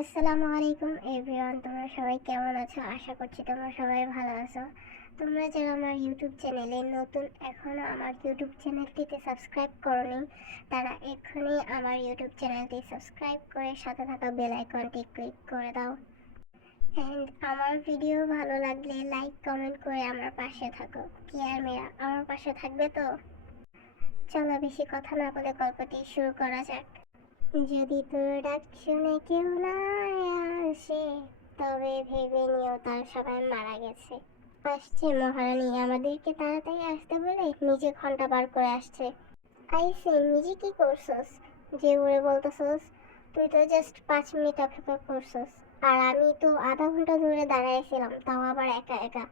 আসসালামু আলাইকুম এভরিওয়ান, তোমরা সবাই কেমন আছো? আশা করছি তোমরা সবাই ভালো আছো। তোমরা যারা আমার ইউটিউব চ্যানেলে নতুন, এখনও আমার ইউটিউব চ্যানেলটিতে সাবস্ক্রাইব করোনি, তারা এখনই আমার ইউটিউব চ্যানেলটি সাবস্ক্রাইব করে সাথে থাকা বেল আইকনটি ক্লিক করে দাও। অ্যান্ড আমার ভিডিও ভালো লাগলে লাইক কমেন্ট করে আমার পাশে থাকো। কি আর মেয়েরা আমার পাশে থাকবে তো? চলো বেশি কথা না বলে গল্পটি শুরু করা যাক। যদি তোর ডাক শুনে কেউ না আসে, তবে ভেবে নিও তার সবাই মারা গেছে। আসছে মহারানী, আমাদেরকে তাড়াতাড়ি আসতে বলে নিজে ঘন্টা বার করে আসছে। আইসে, নিজে কি করছস যে ওরে বলতেছস? তুই তো জাস্ট 5 মিনিট অপেক্ষা করছস, আর আমি তো আধা ঘন্টা ধরে দাঁড়াইছিলাম, তাও আবার একা একা।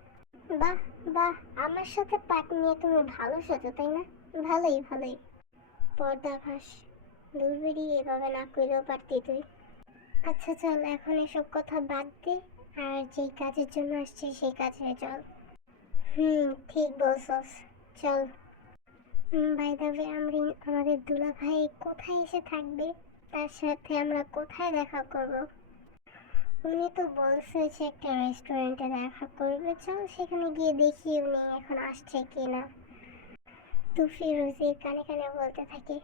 বাহ বাহ, আমার সাথে পাট নিয়ে তুমি ভালো সাজো তাই না? ভালোই ভালোই। পর্দাফাঁস। দূরবেরি, এভাবে না কইলেও পারতি তুই। আচ্ছা চল, এখন এসব কথা বাদ দে, আর যেই কাজের জন্য আসছিস সেই কাজে চল। ঠিক বলছস, চল। বাই দ্য ওয়ে আমরিন, আমাদের দুলা ভাই কোথায় এসে থাকবে? তার সাথে আমরা কোথায় দেখা করব? উনি তো বলছে যে একটা রেস্টুরেন্টে দেখা করবে, চল সেখানে গিয়ে দেখি উনি এখন আসছে কিনা। তুফি রোজির কানে কানে বলতে থাকে,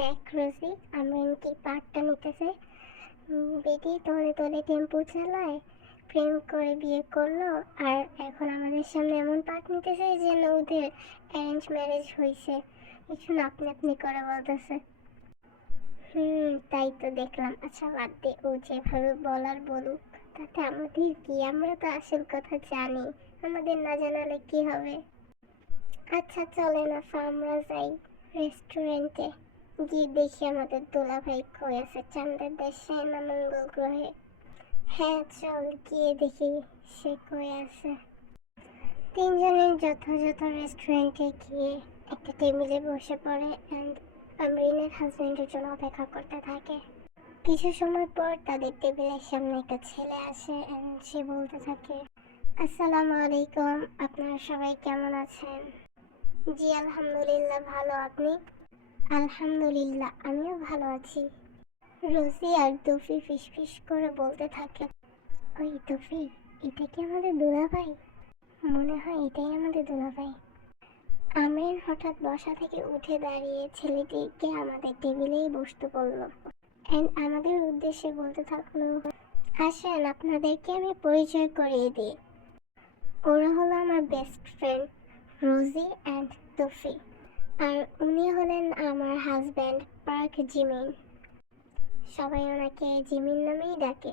দেখ রোজি, আমরিন কি পার্টটা নিতেছে। বেটি তলে তলে টেম্পু চালায়, প্রেম করে বিয়ে করলো, আর এখন আমাদের সামনে এমন পাঠ নিতেছে যেন ওদের অ্যারেঞ্জ ম্যারেজ হয়েছে। কিছু আপনি আপনি করে বলতেছে। তাই তো দেখলাম। আচ্ছা বাদ দে, ও যেভাবে বলার বলুক, তাতে আমাদের কি? আমরা তো আসল কথা জানি, আমাদের না জানালে কি হবে? আচ্ছা চলে না, আমরা যাই রেস্টুরেন্টে, গিয়ে দেখি আমাদের দুলা ভাই কই আছে, চাঁদের দেশে না মঙ্গল গ্রহে। হ্যাঁ চল, গিয়ে দেখি সে কই আছে। তিনজনের যথাযথ রেস্টুরেন্টে গিয়ে একটা টেবিলে বসে পড়ে অ্যান্ড আমরিনের হাজবেন্ডের জন্য অপেক্ষা করতে থাকে। কিছু সময় পর তাদের টেবিলের সামনে একটা ছেলে আসে অ্যান্ড সে বলতে থাকে, আসসালামু আলাইকুম, আপনারা সবাই কেমন আছেন? জি আলহামদুলিল্লাহ, ভালো, আপনি? আলহামদুলিল্লাহ, আমিও ভালো আছি। রোজি আর দুফি ফিসফিস করে বলতে থাকে, ওই দুফি, এটা কি আমাদের দুলাভাই? মনে হয় এটাই আমাদের দুলাভাই। আমির হঠাৎ বসা থেকে উঠে দাঁড়িয়ে ছেলেটিকে আমাদের টেবিলেই বসতে বলল অ্যান্ড আমাদের উদ্দেশ্যে বলতে থাকলো, আসেন আপনাদেরকে আমি পরিচয় করিয়ে দিই। ওরা হলো আমার বেস্ট ফ্রেন্ড রোজি অ্যান্ড তুফি, আর উনি হলেন আমার হাজব্যান্ড পার্ক জিমিন। সবাই ওনাকে জিমিন নামেই ডাকে।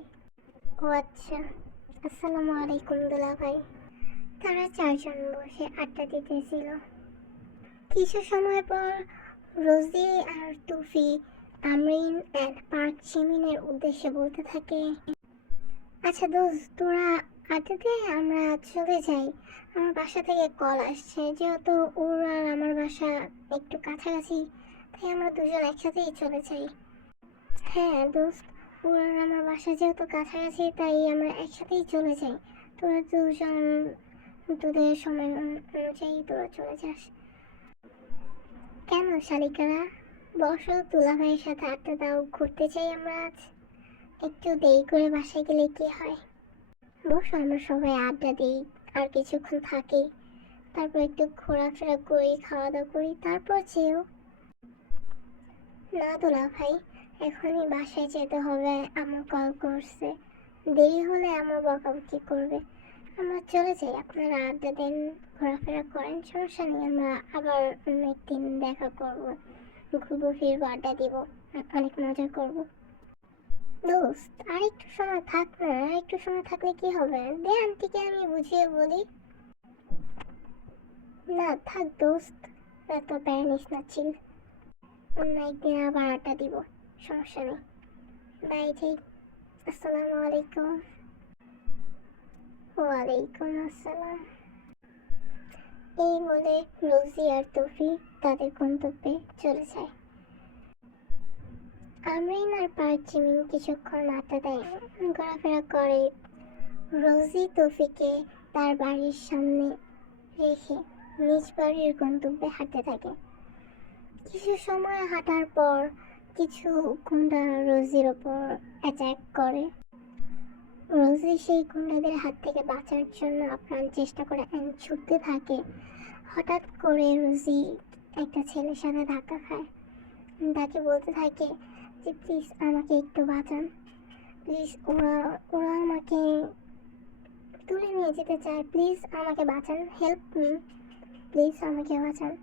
ও আচ্ছা, আসসালামু আলাইকুম দুলা ভাই। তারা চারজন বসে আড্ডা দিতেছিল। কিছু সময় পর রোজি আর তুফি আমরিন অ্যান্ড পার্ক জিমিনের উদ্দেশ্যে বলতে থাকে, আচ্ছা দোস্ত, তোরা আড্ডা দিয়ে আমরা চলে যাই। আমার বাসা থেকে কল আসছে, যেহেতু ওর আর আমার বাসা একটু কাছাকাছি, তাই আমরা দুজন একসাথেই চলে যাই। হ্যাঁ দোস্ত, ওর আর আমার বাসা যেহেতু কাছাকাছি, তাই আমরা একসাথেই চলে যাই। তোরা দুজন তোদের সময় অনুযায়ী তোরা চলে যাস। কেন শালিকারা, বসো, দুলা ভাইয়ের সাথে আড্ডা দাও, ঘুরতে চাই আমরা আজ। একটু দেরি করে বাসায় গেলে কি হয়? বসো, আমরা সবাই আড্ডা দিই, আর কিছুক্ষণ থাকি, তারপর একটু ঘোরাফেরা করি, খাওয়া দাওয়া করি, তারপর যেও। না দুলা ভাই, এখনই বাসায় যেতে হবে, আম্মু কল করছে, দেরি হলে আম্মু বকাবকি করবে। আমরা চলে যাই, আপনারা আড্ডা দেন, ঘোরাফেরা করেন, সমস্যা নেই, আমরা আবার একদিন দেখা করবো, ঘুরবো ফিরবো, আড্ডা দিব, অনেক মজা করবো। দোস্ত আর একটু সময় থাক না, আর একটু সময় থাকলে কি হবে? দে আন্টিকে আমি বুঝিয়ে বলি। না থাক দোস্ত, এত প্যারা নিস না, চিল, অন্য একদিন আবার আড্ডা দিব, সমস্যা নেই। বাই যাই। আসসালামু আলাইকুম। ওয়ালাইকুম আসসালাম। এই বলে রোজি আর তুফি তাদের গন্তব্যে চলে যায়। আমরিন আর পার্ক জিমিন কিছুক্ষণ আড্ডা দেয়, ঘোরাফেরা করে। রোজি তুফিকে তার বাড়ির সামনে রেখে নিজ বাড়ির গন্তব্যে হাঁটতে থাকে। কিছু সময় হাঁটার পর কিছু গুন্ডা রোজির ওপর অ্যাটাক করে। রোজি সেই গুন্ডাদের হাত থেকে বাঁচার জন্য আপ্রাণ চেষ্টা করে অ্যান্ড ছুটতে থাকে। হঠাৎ করে রোজি একটা ছেলের সাথে ধাক্কা খায়। তাকে বলতে থাকে যে প্লিজ আমাকে একটু বাঁচান, প্লিজ ওরা ওরা আমাকে তুলে নিয়ে যেতে চায়, প্লিজ আমাকে বাঁচান, হেল্প মি, প্লিজ আমাকে বাঁচান।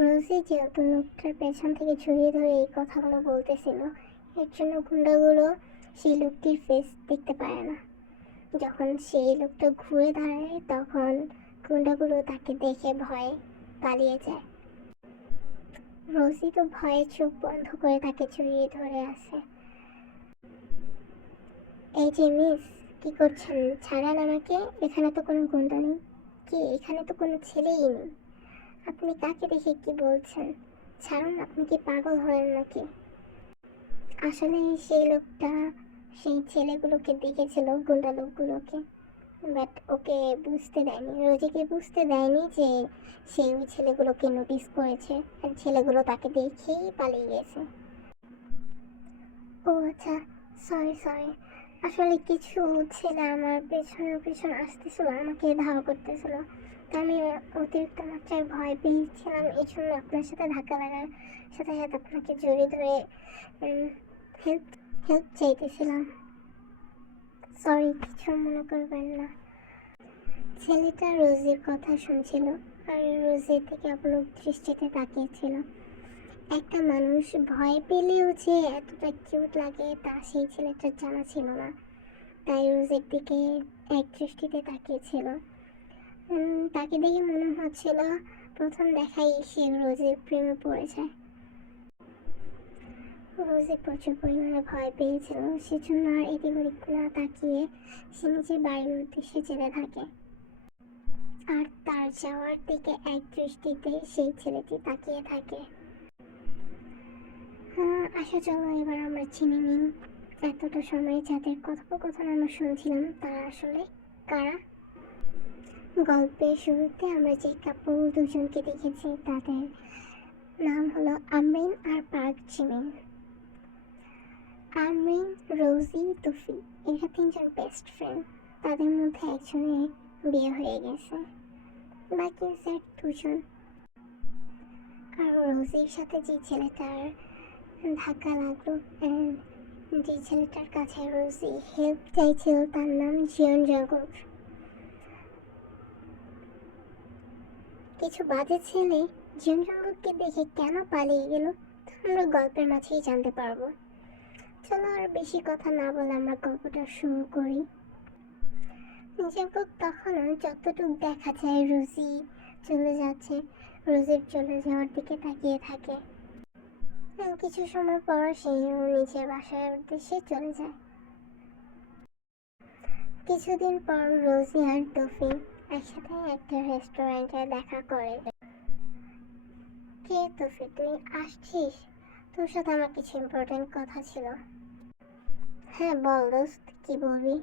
রোজি যেহেতু লোকটার পেছন থেকে জড়িয়ে ধরে এই কথাগুলো বলতেছিল, এর জন্য গুন্ডাগুলো সেই লোকটির ফেস দেখতে পায় না। যখন সেই লোকটা ঘুরে দাঁড়ায় তখন গুন্ডাগুলো তাকে দেখে ভয়ে পালিয়ে যায়। রোজি তো ভয়ে চোখ বন্ধ করে তাকে জড়িয়ে ধরে আছে। এই যে মিস, কি করছেন? ছাড়ান আমাকে, এখানে তো কোনো গুন্ডা নেই, কি এখানে তো কোনো ছেলেই নেই, আপনি কাকে দেখে কি বলছেন? ছাড়ুন, আপনি কি পাগল হলেন নাকি? আসলে সেই লোকটা সেই ছেলেগুলোকে দেখেছিল, গুন্ডা লোকগুলোকে, বাট ওকে বুঝতে দেয়নি, রোজিকে বুঝতে দেয়নি যে সে ওই ছেলেগুলোকে নোটিস করেছে আর ছেলেগুলো তাকে দেখেই পালিয়ে গেছে। ও আচ্ছা, সরি সরি, আসলে কিছু ছেলে আমার পেছন আসতেছিল, আমাকে ধাওয়া করতেছিল, তা আমি অতিরিক্ত মাত্রায় ভয় পেয়েছিলাম, এই জন্য আপনার সাথে ধাক্কা লাগার সাথে সাথে আপনাকে জড়িয়ে ধরে হেল্প হেল্প চাইতেছিলাম। সরি, কিছু মনে করবেন না। ছেলেটা রোজির কথা শুনছিল আর রোজির দিকে অপলক দৃষ্টিতে তাকিয়েছিল। একটা মানুষ ভয় পেলেও যে এতটা কিউট লাগে তা সেই ছেলেটার জানা ছিল না, তাই রোজির দিকে এক দৃষ্টিতে তাকিয়েছিল। তাকে দেখে মনে হচ্ছিল প্রথম দেখাই সে রোজির প্রেমে পড়ে যায়। রোজি প্রচুর পরিমাণে ভয় পেয়েছিল, সেজন্য আর এদিক ওদিক না তাকিয়ে সে নিজের বাড়ির উদ্দেশ্যে যেতে থাকে। আর তার যাওয়ার দিকে এক দৃষ্টিতে সেই ছেলেটি তাকিয়ে থাকে। আসা চলো এবার আমরা চিনে নিই এতটা সময় যাদের কথোপকথন আমরা শুনছিলাম তারা আসলে কারা। গল্পের শুরুতে আমরা যে কাপল দুজনকে দেখেছি তাদের নাম হলো আমরিন আর পার্ক জিমিন। আমরিন, রোজি, তুফি, এরা তিনজন বেস্ট ফ্রেন্ড। তাদের মধ্যে একজনের বিয়ে হয়ে গেছে, বাকি সেট দুজন। আর রোজির সাথে যে ছেলেটার ধাক্কা লাগলো, যে ছেলেটার কাছে রোজি হেল্প চাইছিল তার নাম জিয়ন জঙ্কুক। কিছু বাজে ছেলে জিয়ন জঙ্কুককে দেখে কেন পালিয়ে গেল আমরা গল্পের মাঝেই জানতে পারবো। চলো আর বেশি কথা না বলে আমরা গল্পটা শুরু করি। জঙ্কুক তখনও যতটুকু দেখা যায় রোজি চলে যাচ্ছে, রোজির চলে যাওয়ার দিকে তাকিয়ে থাকে। কিছু সময় পর সেও নিজের বাসার উদ্দেশ্যে চলে যায়। কিছুদিন পর রোজি আর তুফি একসাথে একটা রেস্টুরেন্টে দেখা করে। কে তুফি, তুই আসছিস? তোর সাথে আমার কিছু ইম্পর্টেন্ট কথা ছিল। হ্যাঁ বল দোস্ত, কি বলবি?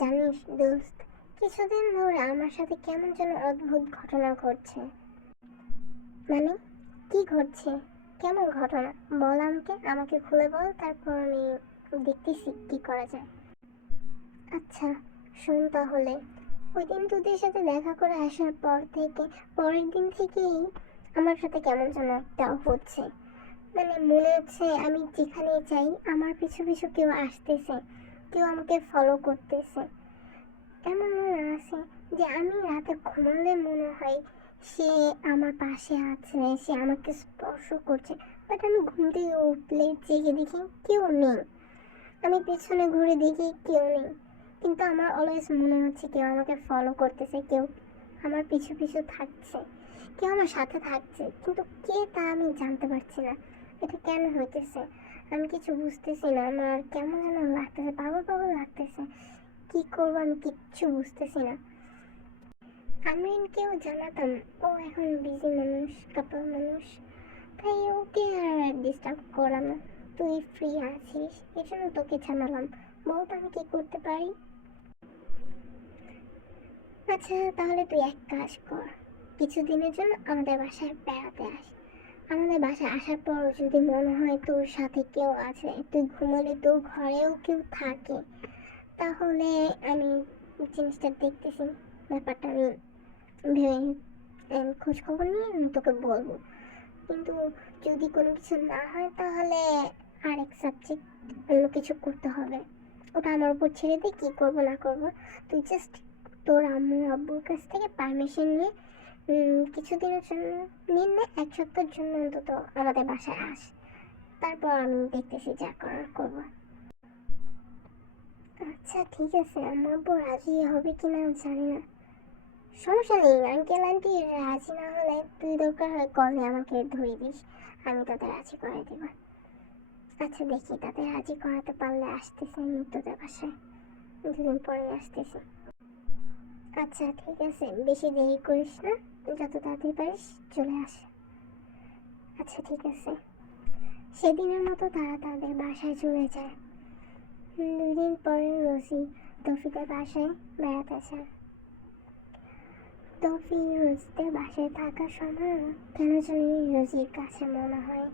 জানিস দোস্ত, কিছুদিন ধরে আমার সাথে কেমন যেন অদ্ভুত ঘটনা ঘটছে। মানে কি ঘটছে, কেমন ঘটনা? বল আমাকে, আমাকে খুলে বল, তারপর আমি দেখতেছি কি করা যায়। আচ্ছা শোন তাহলে, ওই দিন তোদের সাথে দেখা করে আসার পর থেকে পরের দিন থেকেই আমার সাথে কেমন যেন একটা হচ্ছে। মানে মনে হচ্ছে আমি যেখানে যাই আমার পিছু পিছু কেউ আসতেছে, কেউ আমাকে ফলো করতেছে। এমন মনে আছে যে আমি রাতে ঘুমালে মনে হয় সে আমার পাশে আছে, সে আমাকে স্পর্শ করছে, বাট আমি ঘুম থেকে উঠলে জেগে দেখি কেউ নেই, আমি পেছনে ঘুরে দেখি কেউ নেই, কিন্তু আমার অলওয়েজ মনে হচ্ছে কেউ আমাকে ফলো করতেছে, কেউ আমার পিছু পিছু থাকছে, কেউ আমার সাথে থাকছে, কিন্তু কে তা আমি জানতে পারছি না। এটা কেন হইতেছে আমি কিছু বুঝতেছি না, আমার কেমন যেন লাগতেছে, পাগল পাগল লাগতেছে, কি করবো আমি কিচ্ছু বুঝতেছি না। আমরিনকেও জানাতাম, ও এখন বিজি মানুষ, কাপল মানুষ, তাই ওকে আর ডিস্টার্ব করলাম না। তুই ফ্রি আছিস এজন্য তোকে জানালাম, বল তো আমি কি করতে পারি। আচ্ছা তাহলে তুই এক কাজ কর, কিছুদিনের জন্য আমাদের বাসায় বেড়াতে আস, আমাদের বাসায় আসার পর যদি মনে হয় তোর সাথে কেউ আছে, তুই ঘুমালে তোর ঘরেও কেউ থাকে, তাহলে আমি জিনিসটা দেখতেছি, ব্যাপারটা আমি ভেবে খোঁজ খবর নিয়ে আমি তোকে বলবো। কিন্তু যদি কোনো কিছু না হয় তাহলে আরেক সাবজেক্ট, অন্য কিছু করতে হবে। ওটা আমার উপর ছেড়ে দিয়ে কী করবো না করবো, তুই জাস্ট তোর আম্মু আব্বুর কাছ থেকে পারমিশন নিয়ে কিছুদিনের জন্য, নিন না 1 সপ্তাহের জন্য অন্তত আমাদের বাসায় আস, তারপর আমি দেখতেছি যা করার করবো। আচ্ছা ঠিক আছে, আম্মু আব্বু রাজি হবে কিনা জানি না, সমস্যা নেই। আঙ্কেল আন্টি রাজি না হলে তুই দরকার হয় কলে আমাকে ধরিয়ে দিস, আমি তাদের রাজি করে দেবো। আচ্ছা দেখি, তাদের রাজি করাতে পারলে আসতেছি আমি তোদের বাসায়, 2 দিন পরে আসতেছি। আচ্ছা ঠিক আছে, বেশি দেরি করিস না, যত তাড়াতাড়ি পারিস চলে আস। আচ্ছা ঠিক আছে। সেদিনের মতো তারা তাদের বাসায় চলে যায়। 2 দিন পরে রোজি তৌফিকের বাসায় বেড়াতে যায়। তৌফিক রোজিদের বাসায় থাকার সময় কেন জানি রোজির কাছে মনে হয়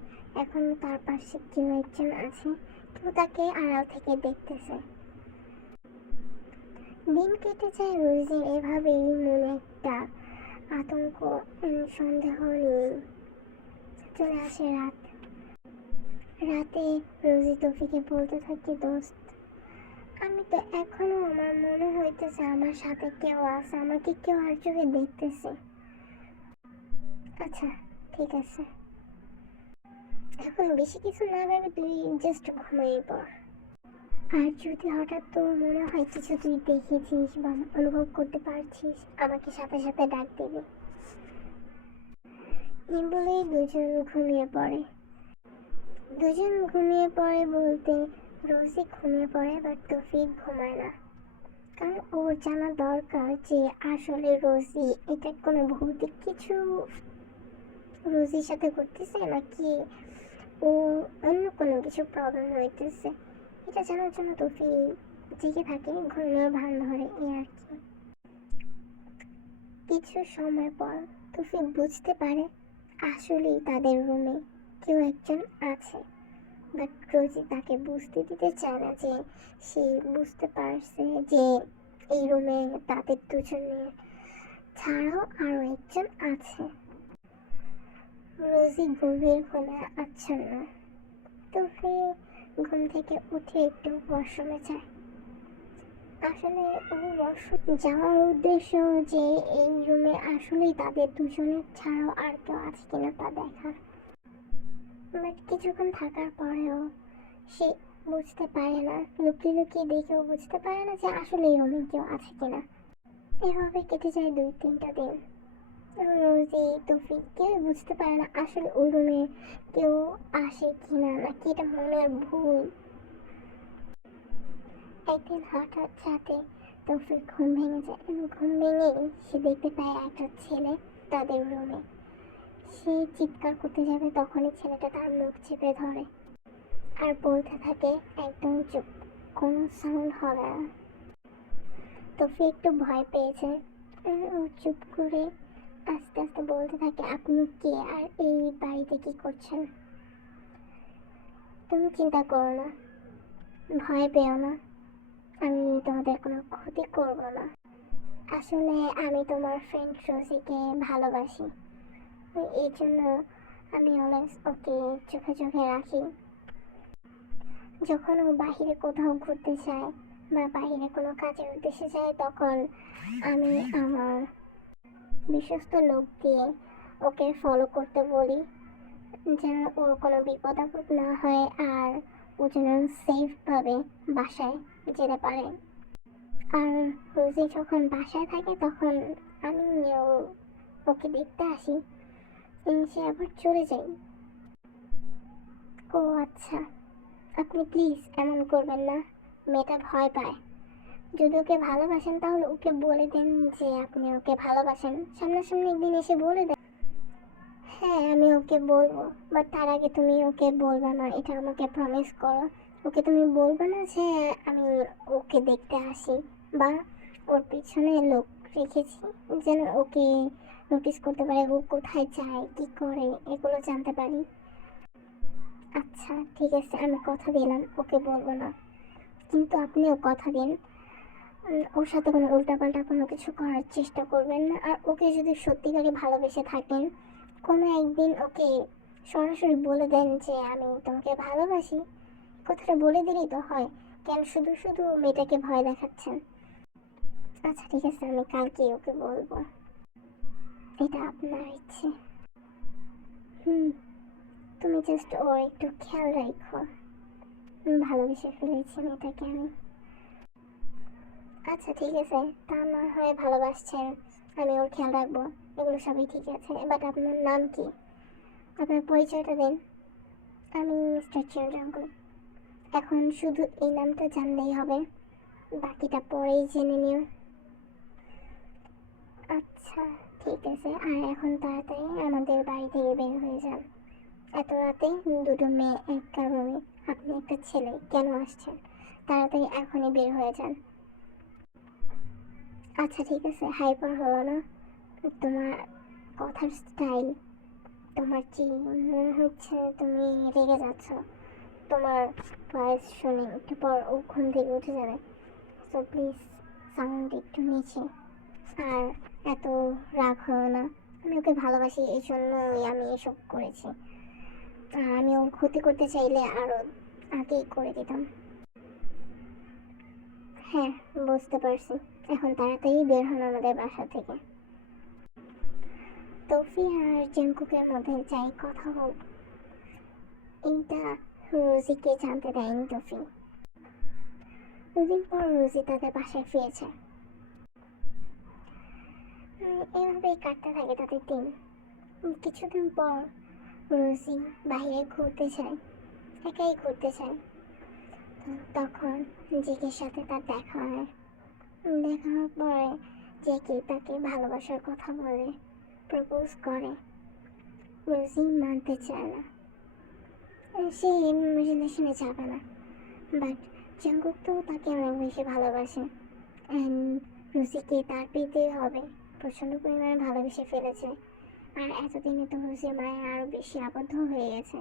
এখন তার পাশে কেউ একজন আছে, কেউ তাকে আড়াল থেকে দেখতেছে। দিন কেটে যায় রোজির এভাবেই, মনে একটা আতঙ্ক, সন্দেহ নিয়ে। চলে আসে রাত। রাতে রোজি তৌফিকে বলতে থাকে, দোস্ত আমি তো এখনো, আমার মনে হইতেছে আমার সাথে কেউ আছে, আমাকে কেউ আর চোখে দেখতেছে। আচ্ছা ঠিক আছে, এখন বেশি কিছু না ভেবে তুই জাস্ট ঘুমিয়ে পড়। আর যদি হঠাৎ তোর মনে হয় কিছু তুই দেখেছিস বা অনুভব করতে পারছিস, আমাকে সাথে সাথে ডাক দিবি। এই বলেই দুজন ঘুমিয়ে পড়ে। দুজন ঘুমিয়ে পড়ে বলতে রোজি ঘুমিয়ে পড়ে, বাট তৌফিক ঘুমায় না, কারণ ওর জানা দরকার যে আসলে রোজি এটা কোনো ভৌতিক কিছু রোজির সাথে ঘটতেছে নাকি ও অন্য কোনো কিছু প্রবলেম হইতেছে। এটা জানার জন্য তৌফিক জেগে থাকে, ঘুমিয়ে ভান ধরে, এই আর কি। কিছু সময় পর তৌফিক বুঝতে পারে আসলেই তাদের রুমে কেউ একজন আছে, বাট রোজি তাকে বুঝতে দিতে চায় না যে সে বুঝতে পারছে যে এই রুমে তাদের দুজনের ছাড়াও আরো একজন আছে। রোজি গভীর ঘুমে আচ্ছন্ন। তৌফিক ঘুম থেকে উঠে একটু ওয়াশরুমে যায়। আসলে ওই ওয়াশরুম যাওয়ার উদ্দেশ্য যে এই রুমে আসলেই তাদের দুজনের ছাড়াও আর কেউ আছে কিনা তা দেখার। বাট কিছুক্ষণ থাকার পরেও সে বুঝতে পারে না, লুকিয়ে লুকিয়ে দেখেও বুঝতে পারে না যে আসলে এই রুমে কেউ আছে কিনা। এভাবে কেটে যায় 2-3টা দিন। রোজি তৌফিক কেউ বুঝতে পারে না আসলে ওই রুমে কেউ আসে কিনা, নাকি এটা মনের ভুল। একদিন হঠাৎ ছাদে তৌফিক ঘুম ভেঙে যায়। ঘুম ভেঙে সে দেখতে পায় একটা ছেলে তাদের রুমে। সে চিৎকার করতে যাবে, তখনই ছেলেটা তার মুখ চেপে ধরে আর বলতে থাকে, একদম চুপ, কোনো সাউন্ড হবে না। তৌফিক একটু ভয় পেয়েছে, ও চুপ করে আস্তে আস্তে বলতে থাকে, আপনি কে আর এই বাড়িতে কি করছেন? তুমি চিন্তা করো না, ভয় পেও না, আমি তোমাদের কোনো ক্ষতি করব না। আসলে আমি তোমার ফ্রেন্ড রোজিকে ভালোবাসি, এই জন্য আমি অলওয়েজ ওকে চোখে চোখে রাখি। যখন ও বাহিরে কোথাও ঘুরতে যায় বা বাহিরে কোনো কাজের উদ্দেশ্যে যায়, তখন আমি আমার বিশ্বস্ত লোক দিয়ে ওকে ফলো করতে বলি, যেন ওর কোনো বিপদ আপদ না হয় আর ও যেন সেফভাবে বাসায় যেতে পারে। আর রোজি যখন বাসায় থাকে তখন আমি ওকে দেখতে আসি, সে আবার চলে যাই। ও আচ্ছা, আপনি প্লিজ এমন করবেন না, মেয়েটা ভয় পায়। যদি ওকে ভালোবাসেন তাহলে ওকে বলে দেন যে আপনি ওকে ভালোবাসেন, সামনাসামনি একদিন এসে বলে দেন। হ্যাঁ আমি ওকে বলবো, বাট তার আগে তুমি ওকে বলবে না, এটা আমাকে প্রমিস করো। ওকে তুমি বলবে না যে আমি ওকে দেখতে আসি বা ওর পিছনে লোক রেখেছি যেন ওকে নোটিস করতে পারি ও কোথায় যায় কি করে, এগুলো জানতে পারি। আচ্ছা ঠিক আছে, আমি কথা দিলাম ওকে বলবো না, কিন্তু আপনিও কথা দিন ওর সাথে কোনো উল্টাপাল্টা কোনো কিছু করার চেষ্টা করবেন না। আর ওকে যদি সত্যিকারই ভালোবেসে থাকেন, কোনো একদিন ওকে সরাসরি বলে দেন যে আমি তোমাকে ভালোবাসি। কথাটা বলে দিলেই তো হয়, কেন শুধু শুধু মেয়েটাকে ভয় দেখাচ্ছেন? আচ্ছা ঠিক আছে, আমি কালকেই ওকে বলবো। এটা আপনার ইচ্ছে। হুম, তুমি জাস্ট ওর একটু খেয়াল রাখো। ভালোবেসে ফেলেছি মেয়েটাকে আমি। আচ্ছা ঠিক আছে, তা না হয় ভালোবাসছেন, আমি ওর খেয়াল রাখবো, এগুলো সবই ঠিক আছে, বাট আপনার নাম কি? আপনার পরিচয়টা দিন। আমি মিস্টার চিরঞ্জঙ্কু। এখন শুধু এই নামটা জানলেই হবে, বাকিটা পরেই জেনে নিও। আচ্ছা ঠিক আছে, আর এখন তাড়াতাড়ি আমাদের বাড়ি থেকে বের হয়ে যান। এত রাতে দুটো মেয়ে একটা রুমে, আপনি একটা ছেলে, কেন আসছেন? তাড়াতাড়ি এখনই বের হয়ে যান। আচ্ছা ঠিক আছে, হাইপার হলো না। তোমার কথার স্টাইল, তোমার কি মনে হচ্ছে তুমি রেগে যাচ্ছ? তোমার ভয়েস শুনে একটু পর ও ঘুম থেকে উঠে যাবে, সো প্লিজ সাউন্ড একটু নিচে। আর এত রাগ হও না, আমি ওকে ভালোবাসি, এই জন্যই আমি এসব করেছি। আর আমি ওর ক্ষতি করতে চাইলে আরও আগেই করে দিতাম। হ্যাঁ বুঝতে পারছি, এখন তাড়াতাড়ি বের হন আমাদের বাসা থেকে। তৌফি আর জেঙ্কুকের মধ্যে যাই কথা হোক, এইটা রোজিকে জানতে দেয়নি তৌফি। দুদিন পর রোজি তাদের বাসায় ফিরেছে। এভাবেই কাটতে থাকে তাদের দিন। কিছুদিন পর রোজি বাইরে ঘুরতে চায়, একাই ঘুরতে চায়। তখন জেকের সাথে তার দেখা হয়। দেখা হওয়ার পরে জেকে তাকে ভালোবাসার কথা বলে, প্রপোজ করে। রোজি মানতে চায় না, সে রিলেশনে যাবে না, বাট জঙ্কুক তো তাকে অনেক বেশি ভালোবাসে অ্যান্ড রোজিকে তার পেতেই হবে, প্রচণ্ড পরিমাণে ভালোবেসে ফেলেছে। আর এতদিনে তো রোজির মায়ে আরও বেশি আবদ্ধ হয়ে গেছে।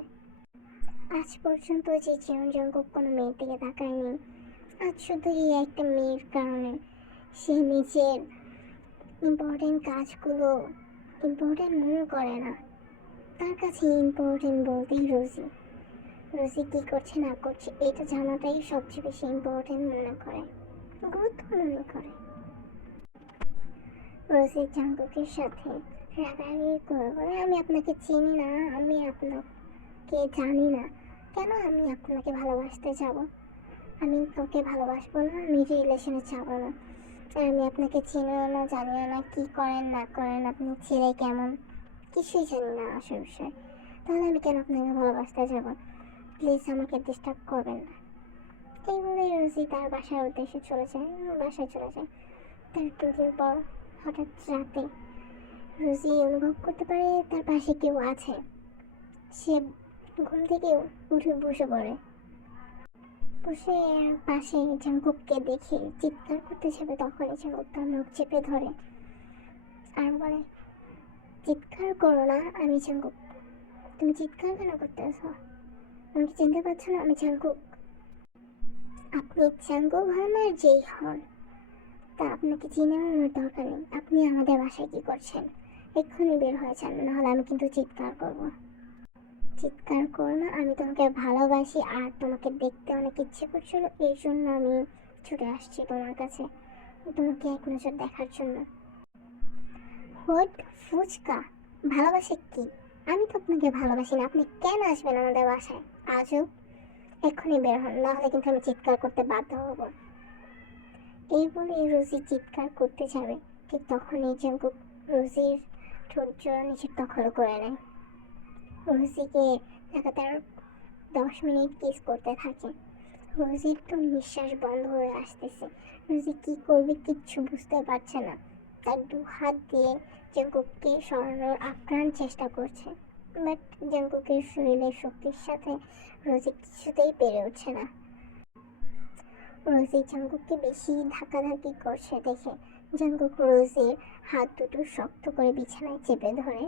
আজ পর্যন্ত যে জীবন জঙ্কুক কোনো মেয়ের দিকে তাকায়নি, আজ শুধু এই একটা মেয়ের কারণে সে নিজের ইম্পর্টেন্ট কাজগুলো ইম্পর্টেন্ট মনে করে না। তার কাছে ইম্পর্টেন্ট বলতেই রোজি। রোজি কী করছে না করছে এটা জানাটাই সবচেয়ে বেশি ইম্পর্টেন্ট মনে করে, গুরুত্ব মনে করে। রোজি জাঙ্কুকের সাথে রাগারাগি করে বলে, আমি আপনাকে চিনি না, আমি আপনাকে জানি না, কেন আমি আপনাকে ভালোবাসতে যাব? আমি কাউকে ভালোবাসবো না, আমি রিলেশনে যাব না। আর আমি আপনাকে চিনিও না, জানিও না, কী করেন না করেন, আপনি ছেলে কেমন, কিছুই জানি না আসল বিষয়। তাহলে আমি কেন আপনাকে ভালোবাসতে যাব? প্লিজ আমাকে ডিস্টার্ব করবেন না। এই বলে রোজি তার বাসার উদ্দেশ্যে চলে যায়, বাসায় চলে যায়। তার দুদিন পর হঠাৎ রাতে রোজি অনুভব করতে পারে তার পাশে কেউ আছে। সে ঘুম থেকে উঠে বসে পড়ে, বসে পাশে জাঙ্কুককে দেখে চিৎকার করতে যাবে, তখনই জাঙ্কুক তার মুখ চেপে ধরে আর বলে, চিৎকার করো না, আমি জাঙ্কুক। তুমি চিৎকার কেন করতেছ? আমি চিনতে পারছো না আমি জাঙ্কুক? আপনি জাঙ্কুক হন আর যেই হন, তা আপনাকে চিনে আমার দরকার নেই। আপনি আমাদের বাসায় কি করছেন? এক্ষুনি বের হয়ে যান, নাহলে আমি কিন্তু চিৎকার করব। চিৎকার করো না, আমি তোমাকে ভালোবাসি আর তোমাকে দেখতে অনেক ইচ্ছে করছিল, এই জন্য আমি ছুটে আসছি তোমার কাছে, তোমাকে এক নজর দেখার জন্য। হোয়াট? ফুচকা? ভালোবাসে কি? আমি তো আপনাকে ভালোবাসি না, আপনি কেন আসবেন আমাদের বাসায়? আজও এক্ষুনি বের হন, নাহলে কিন্তু আমি চিৎকার করতে বাধ্য হব। এই বলে রোজি চিৎকার করতে যাবে, ঠিক তখনই জাঙ্কুক রোজির ঠোঁট নিজের দখল করে নেয়। রোজিকে লাগাতার 10 মিনিট কিস করতে থাকে। রোজির তো নিঃশ্বাস বন্ধ হয়ে আসতেছে, রোজি কি করবে কিচ্ছু বুঝতে পারছে না। তার 2 হাত দিয়ে জাঙ্কুককে সরানোর আপ্রাণ চেষ্টা করছে, বাট জাঙ্কুকের শরীরের শক্তির সাথে রোজি কিছুতেই পেরে উঠছে না। রোজি জাঙ্কুককে বেশি ধাক্কাধাক্কি করছে দেখে জাঙ্কুক রোজির হাত দুটো শক্ত করে বিছানায় চেপে ধরে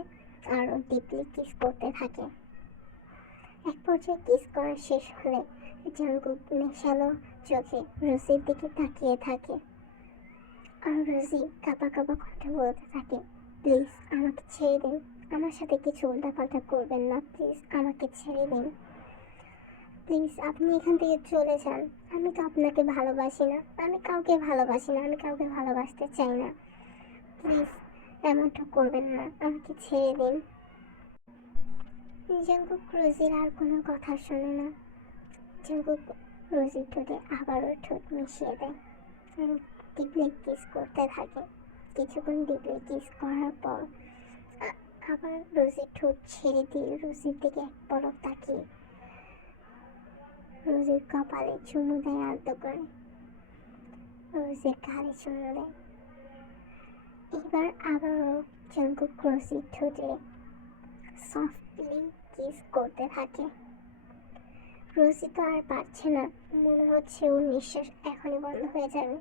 আরও ডিপলি কিস করতে থাকে। এক পর্যায়ে কিস করা শেষ হলে জাঙ্কুক নেশালো চোখে রোজির দিকে তাকিয়ে থাকে, আর রোজি কাঁপা কাঁপা কণ্ঠে বলতে থাকে, প্লিজ আমাকে ছেড়ে দিন, আমার সাথে কিছু উল্টাপাল্টা করবেন না, প্লিজ আমাকে ছেড়ে দিন, প্লিজ আপনি এখান থেকে চলে যান, আমি তো আপনাকে ভালোবাসি না, আমি কাউকে ভালোবাসি না, আমি কাউকে ভালোবাসতে চাই না, প্লিজ এমনটা করবেন না, আমাকে ছেড়ে দিন। জাঙ্কুক রোজির আর কোনো কথা শোনে না। জাঙ্কুক রোজির ঠোঁটে আবারও ঠোঁট মিশিয়ে দেয়, ডিপলি কিস করতে থাকে। কিছুক্ষণ ডিপলি কিস করার পর আবার রোজির ঠোঁট ছেড়ে দিয়ে রোজির দিকে এক পলক তাকিয়ে রোজির কপালে চুমু দেয় আলতো করে, রোজির গালে চুমু দেয়। এবার আবারও জাঙ্কুক রোজির ঠোঁটে সফটলি কিস করতে থাকে। রোজি তো আর পারছে না, মনে হচ্ছে ওর নিঃশ্বাস এখনই বন্ধ হয়ে যাবে,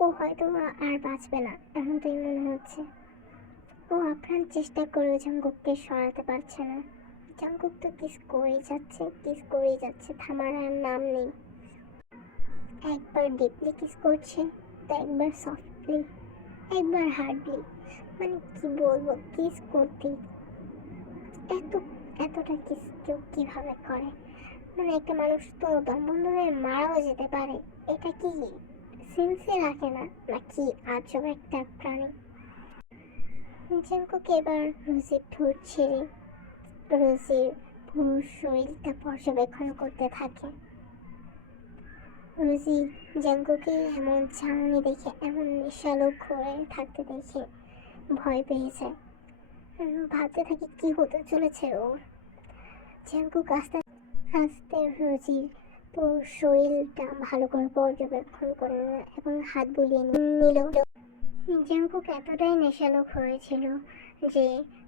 ও হয়তো আর বাঁচবে না, এমনটাই মনে হচ্ছে। ও আপ্রাণ চেষ্টা করেও জাঙ্কুককে সরাতে পারছে না। জাঙ্কুক তো কিস করেই যাচ্ছে, থামার আর নাম নেই। একবার ডিপলি কিস করছে, তো একবার সফটলি, একবার হার্ডলি, মানে কি বলবো, কিস করতেই এতটা কিস কেউ কিভাবে করে? মানে একটা মানুষ তো দম বন্ধ হয়ে মারাও যেতে পারে, এটা কি সেন্সে রাখে না নাকি আজব একটা প্রাণী। জাঙ্কুক এবার রোজির ঠোঁট ছেড়ে রোজির পুরো শরীরটা পর্যবেক্ষণ করতে থাকে। রোজি জাঙ্কুকে এমন চাউনি দেখে, এমন নেশালো ঘুরে থাকতে দেখে ভয় পেয়ে যায়। ভাবতে থাকে কি হতে চলেছে ওর। জাঙ্কুক আস্তে আস্তে রোজির পুরো শরীরটা ভালো করে পর্যবেক্ষণ করে এবং হাত বুলিয়ে নিল। জাঙ্কুক এতটাই নেশালো হয়েছিল যে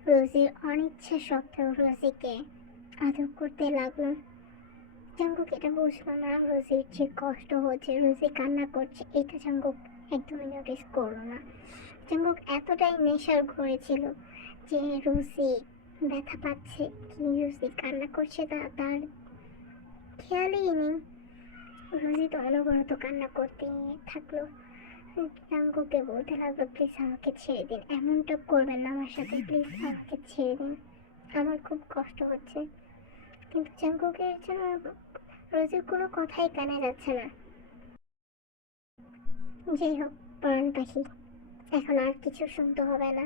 রোজির অনিচ্ছা সত্ত্বেও রোজিকে আদর করতে লাগলো। জাঙ্কুক এটা বুঝলো না রোজির যে কষ্ট হচ্ছে, রোজি কান্না করছে, এটা জাঙ্কুক একদমই নোটিস করলো না। জাঙ্কুক এতটাই নেশার ঘুরেছিল যে রোজি ব্যথা পাচ্ছে কি রোজি কান্না করছে তার খেয়ালই নেই। রোজি তো অনবরত কান্না করতেই থাকলো। জাঙ্কুককে বলতে লাগলো, প্লিজ আমাকে ছেড়ে দিন, এমনটা করবেন না আমার সাথে, প্লিজ আমাকে ছেড়ে দিন, আমার খুব কষ্ট হচ্ছে। কিন্তু জাঙ্কুকের জন্য রোজির কোনো কথাই কানে যাচ্ছে না। যাই হোক, পরাণ পাখি, এখন আর কিছু শুনতে হবে না,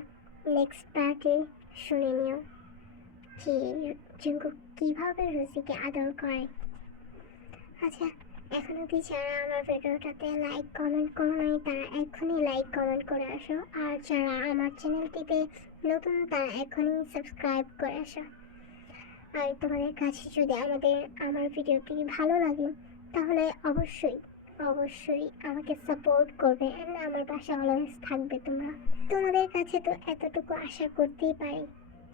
নেক্সট পার্টে শুনে নিও যে জাঙ্কুক কীভাবে রোজিকে আদর করে। আচ্ছা, এখন অবধি যারা আমার ভিডিওটাতে লাইক কমেন্ট করো নাই তারা এখনই লাইক কমেন্ট করে আসো, আর যারা আমার চ্যানেলটিতে নতুন তারা এখনই সাবস্ক্রাইব করে আসো। আর তোমাদের কাছে যদি আমার ভিডিওটি ভালো লাগে তাহলে অবশ্যই আমাকে সাপোর্ট করবে এন্ড আমার পাশে অলওয়েজ থাকবে তোমরা। তোমাদের কাছে তো এতটুকু আশা করতেই পারি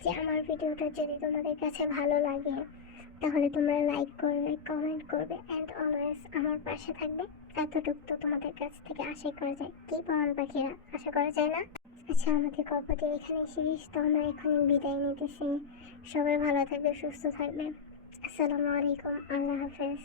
যে আমার ভিডিওটা যদি তোমাদের কাছে ভালো লাগে তাহলে তোমরা লাইক করবে, কমেন্ট করবে এন্ড অলওয়েজ আমার পাশে থাকবে। এতটুকু তো তোমাদের কাছ থেকে আশা করা যায়, কি পরাণ পাখিরা, আশা করা যায় না? আচ্ছা, আমাদের গল্পটি এখানে শেষ, তো আমরা এখনই বিদায় নিতেছি। সবাই ভালো থাকবে, সুস্থ থাকবে। আসসালামু আলাইকুম, আল্লাহ হাফেজ।